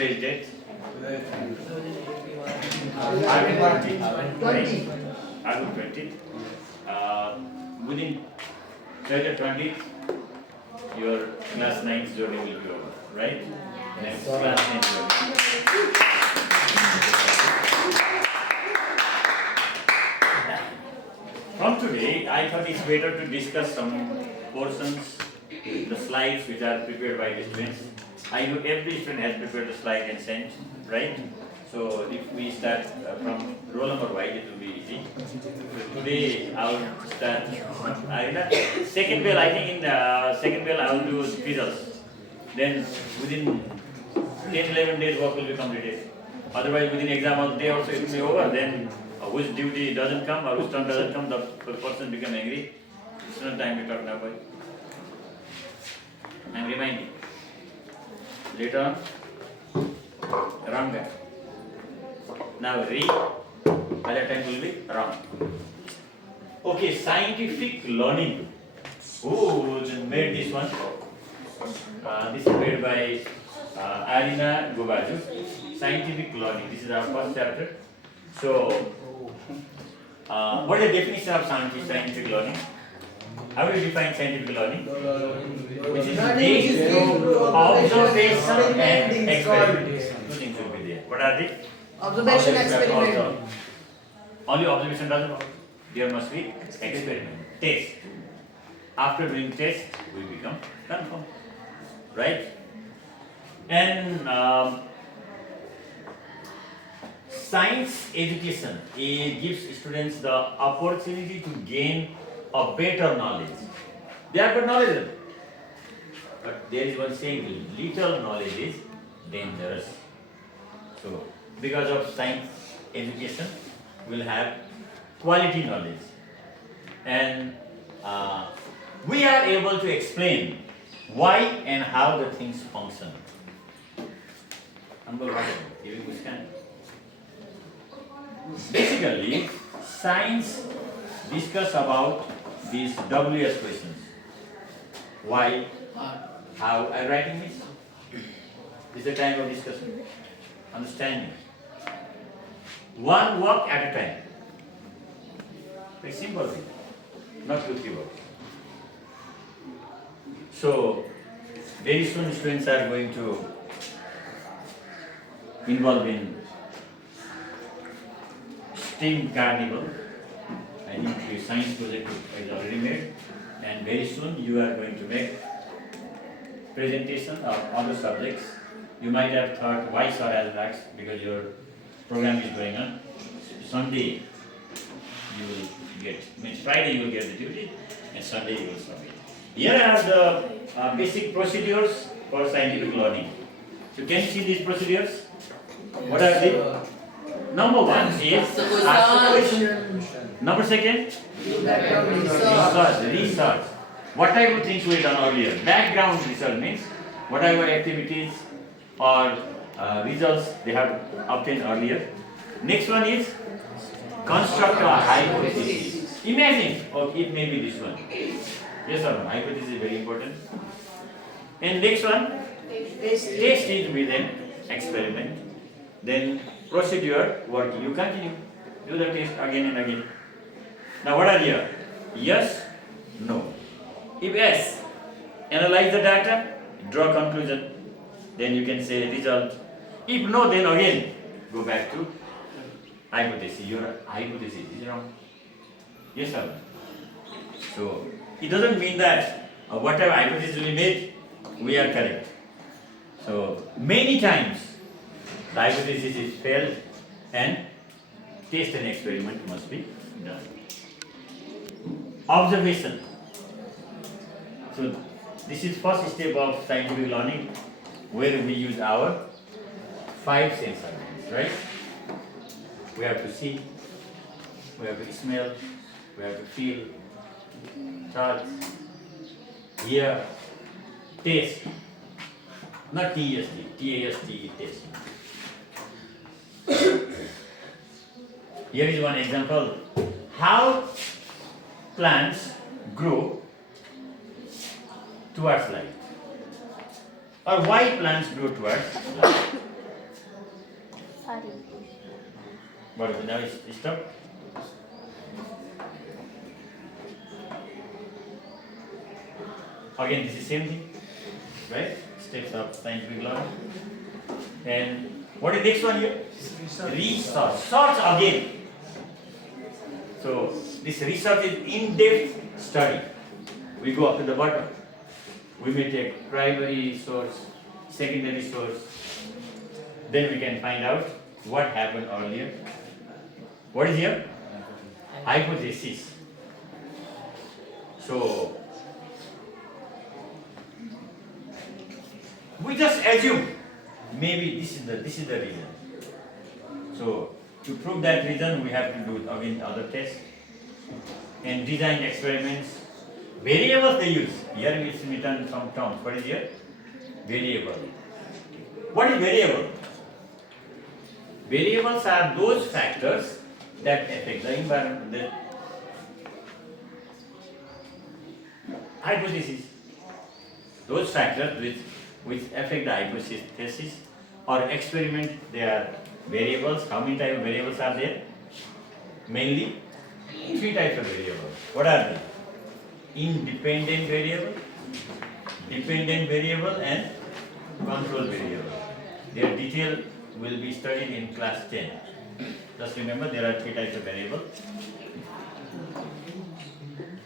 average date? August 20. Right? August 20. Within 20, your class 9 journey will be over, right? Next class 9 journey. From today, I thought it's better to discuss some portions, the slides which are prepared by the students. I know every student has prepared the slide and sent, right? So if we start from roll number wise, it will be easy. So today I will start. Second bell, I think in second bell I will do results. Then within 10-11 days work will be completed. Otherwise within exam day also it will be over. Then whose duty doesn't come or whose turn doesn't come, the person become angry. It's not time to talk now, boy. I am reminding. Later on, wrong guy. Now re, other time will be wrong. Okay, scientific learning. Who made this one? This is made by Arina Gobaju. Scientific learning. This is our first chapter. So, what is the definition of scientific learning? How do you define scientific learning? Which is based on observation and experimentation. Two things will be there. What are they? Observation, experiment. Also. Only observation doesn't work. There must be experiment. Test. After doing test, we become confirmed. Right? And science education gives students the opportunity to gain a better knowledge. They are good knowledgeable. But there is one saying, little knowledge is dangerous. So, because of science education, we will have quality knowledge. And we are able to explain why and how the things function. Basically, science discuss about these WS questions. Why, how, I am writing this. This is the time of discussion. Understanding. One work at a time. Very simple thing. Not 2-3 works. So, very soon students are going to involve in STEAM Carnival. I think the science project is already made, and very soon you are going to make presentation of other subjects. You might have thought, why Sir Alvax? Because your program is going on. Sunday you will get, Friday you will get the duty, and Sunday you will submit. Here are the basic procedures for scientific learning. So can you see these procedures? What are they? Number one is ask the question. Number second, research. What type of things we done earlier? Background research means whatever activities or results they have obtained earlier. Next one is construct a hypothesis. Imagine, it may be this one. Yes or no? Hypothesis is very important. And next one, test it with an experiment. Then procedure work. You continue. Do the test again and again. Now what are here? Yes, no. If yes, analyze the data, draw conclusion. Then you can say result. If no, then again go back to hypothesis. Your hypothesis is wrong. Yes or no? So it doesn't mean that whatever hypothesis we made, we are correct. So many times the hypothesis is failed and test and experiment must be done. Observation. So this is first step of scientific learning, where we use our 5 sense organs, right? We have to see, we have to smell, we have to feel, touch, hear, taste. Not TST, TAST, taste. Here is one example. How plants grow towards light, or why plants grow towards light. But now it's stop. Again, this is same thing, right? Steps of scientific learning. And what is next one here? Research. Search again. So this research is in-depth study. We go up to the bottom. We may take primary source, secondary source. Then we can find out what happened earlier. What is here? Hypothesis. So we just assume maybe this is the reason. So to prove that reason, we have to do again other tests and design experiments. Variables they use. Here it's written some terms. What is here? Variable. What is variable? Variables are those factors that affect the environment. The hypothesis. Those factors which affect the hypothesis or experiment, they are variables. How many types of variables are there? Mainly 3 types of variables. What are they? Independent variable, dependent variable, and control variable. Their detail will be studied in class 10. Just remember there are 3 types of variables.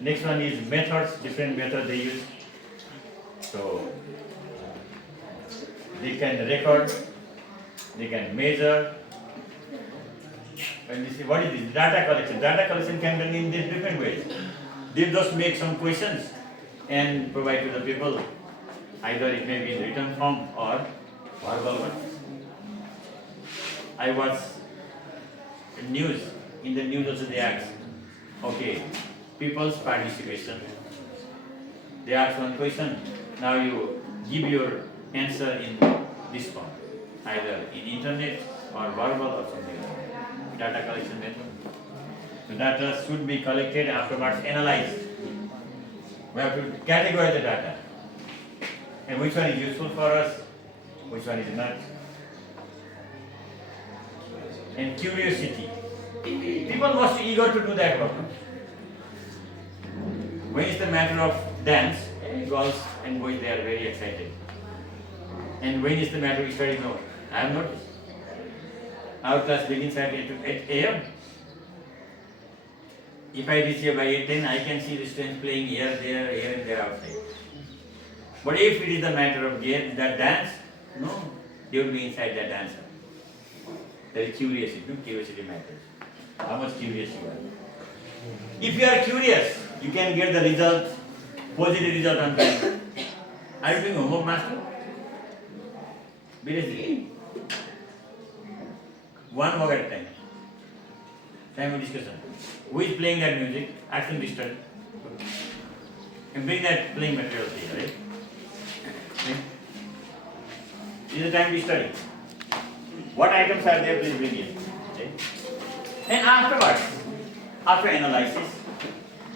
Next one is methods, different methods they use. So they can record, they can measure. And you see, what is this? Data collection. Data collection can be done in these different ways. They just make some questions and provide to the people. Either it may be in written form or verbal one. I was in the news also they asked, okay, people's participation. They ask one question, now you give your answer in this form, either in internet or verbal or something like that. Data collection method. The data should be collected, afterwards analyzed. We have to categorize the data. And which one is useful for us, which one is not. And curiosity. People must be eager to do that work. When it's the matter of dance, girls and boys, they are very excited. And when it's the matter of study, no. I have noticed. Our class begins at 8 a.m. If I reach here by 8:10, I can see the students playing here, and there outside. But if it is the matter of that dance, no, they will be inside that dancer. There is curiosity, no? Curiosity matters. How much curious you are. If you are curious, you can get the result, positive result on time. Are you doing homework, master? Seriously. One work at a time. Time of discussion. Who is playing that music? Ask him to study. And bring that playing material here, right? This is the time to study. What items are there? Please bring it. Okay? And afterwards, after analysis,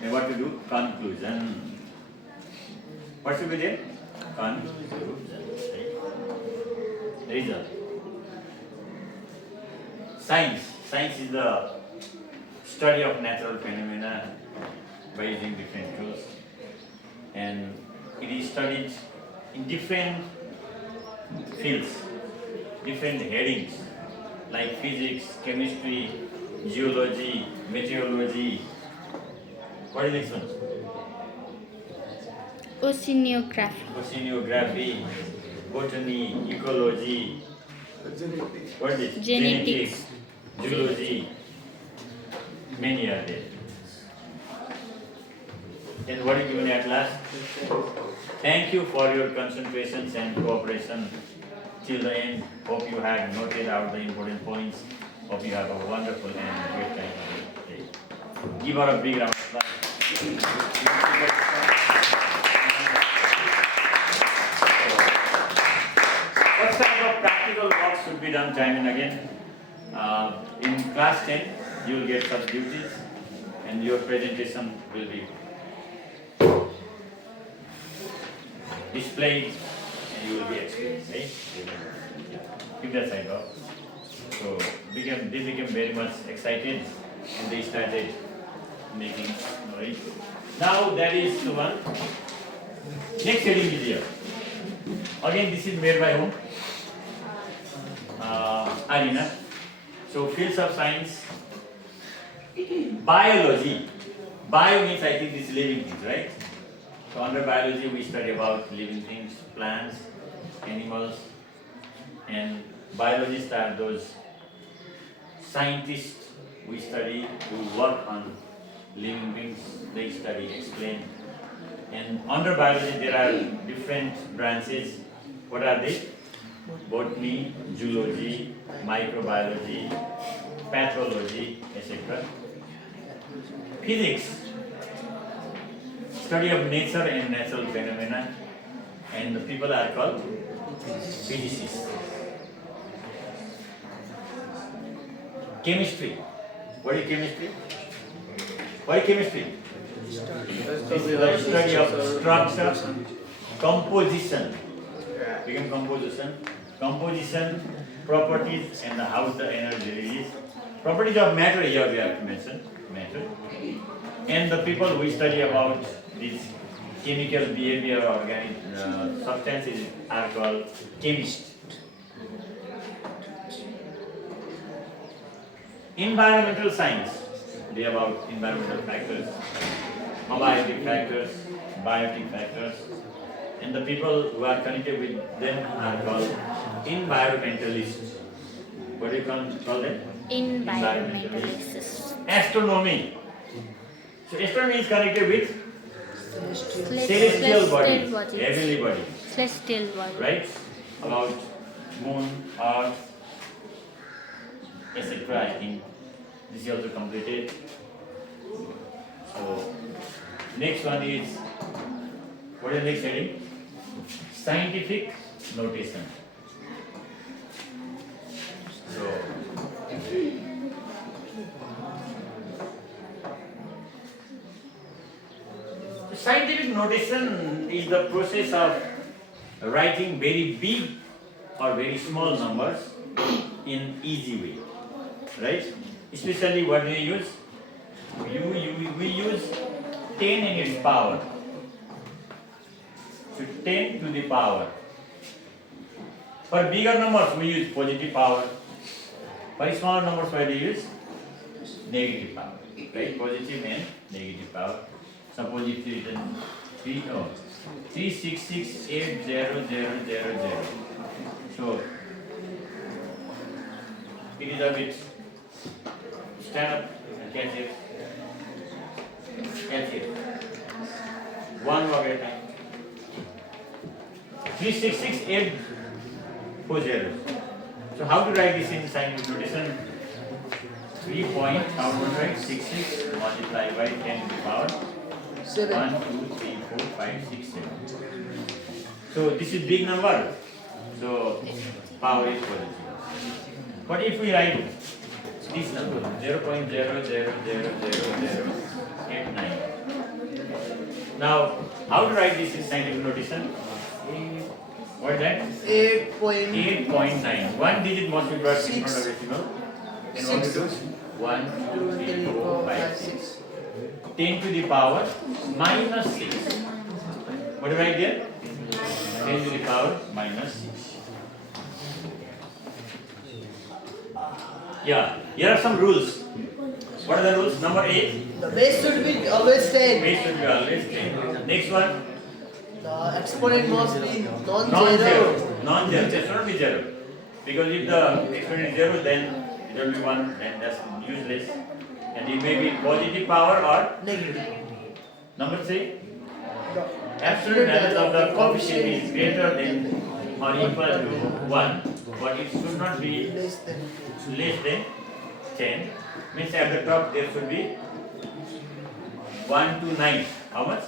then what to do? Conclusion. What should be there? Conclusion. Right? Result. Science. Science is the study of natural phenomena by using different tools. And it is studied in different fields, different headings like physics, chemistry, geology, meteorology. What is this one? Oceanography, botany, ecology. What is it? Genetics. Zoology. Many are there. And what is given at last? Thank you for your concentrations and cooperation till the end. Hope you have noted out the important points. Hope you have a wonderful and great time today. Give her a big round of applause. What kind of practical work should be done time and again? In class 10, you will get such duties and your presentation will be displayed and you will be experienced, right? Keep that side off. So they became very much excited and they started making noise. Now that is the one. Next heading is here. Again, this is made by whom? Arina. So fields of science, biology. Bio means I think this living things, right? So under biology we study about living things, plants, animals, and biologists are those scientists we study who work on living beings. They study, explain. And under biology there are different branches. What are they? Botany, zoology, microbiology, pathology, etc. Physics, study of nature and natural phenomena, and the people are called physicists. Chemistry, what is chemistry? What is chemistry? This is the study of structure, composition, become composition, properties, and how the energy release. Properties of matter here we have to mention, matter. And the people who study about this chemical behavior, organic substances are called chemists. Environmental science, they about environmental factors, abiotic factors, biotic factors, and the people who are connected with them are called environmentalists. What do you call them? Environmentalists. Astronomy. So astronomy is connected with Celestial bodies, bodies. heavenly bodies, Celestial bodies. right? About moon, earth, etc. I think this is also completed. So next one is, what is the next heading? Scientific notation. So scientific notation is the process of writing very big or very small numbers in easy way, right? Especially what do you use? We use 10 in its power. So 10 to the power. For bigger numbers we use positive power. For smaller numbers we use negative power, right? Positive and negative power. Suppose if it is 366800000. So it is a bit. Stand up and catch it. Catch it. One walk at a time. 366840. So how to write this in scientific notation? 3.66 multiplied by 10 to the power 1, 2, 3, 4, 5, 6, 7. So this is big number. So power is positive. But if we write this number 0.00000089. Now, how to write this in scientific notation? What is that? 8.9. One digit must be brought in front of decimal. And what to do? 1, 2, 3, 4, 5, 6. 10 to the power minus 6. What do I write there? 10 to the power minus 6. Yeah, here are some rules. What are the rules? Number 8. The base should be always 10. Base should be always 10. Next one. The exponent must be non-zero. Non-zero. Non-zero. It should not be 0. Because if the exponent is 0, then it will be 1 and that's useless. And it may be positive power or Negative. number 3. The Absolute value of the coefficient is greater than or equal to 1, but it should not be less than less than 10. Means at the top there should be 1 to 9. How much?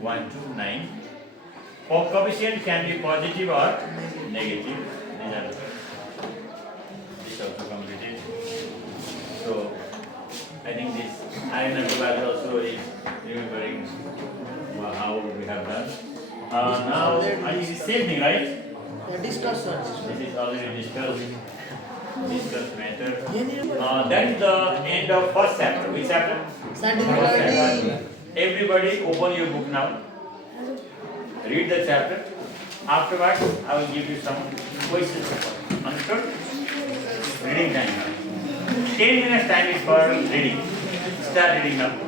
1 to 9. Coefficient can be positive or negative. These are this also completed. So I think this iron value also is remembering how we have done. Now I think it's the same thing, right? discussion. This is already discussed. discuss matter. That is the end of first chapter. Which chapter? Scientific First chapter. learning. Everybody open your book now. Read the chapter. Afterwards, I will give you some questions. Understood? Reading time now. 10 minutes time is for reading. Start reading now.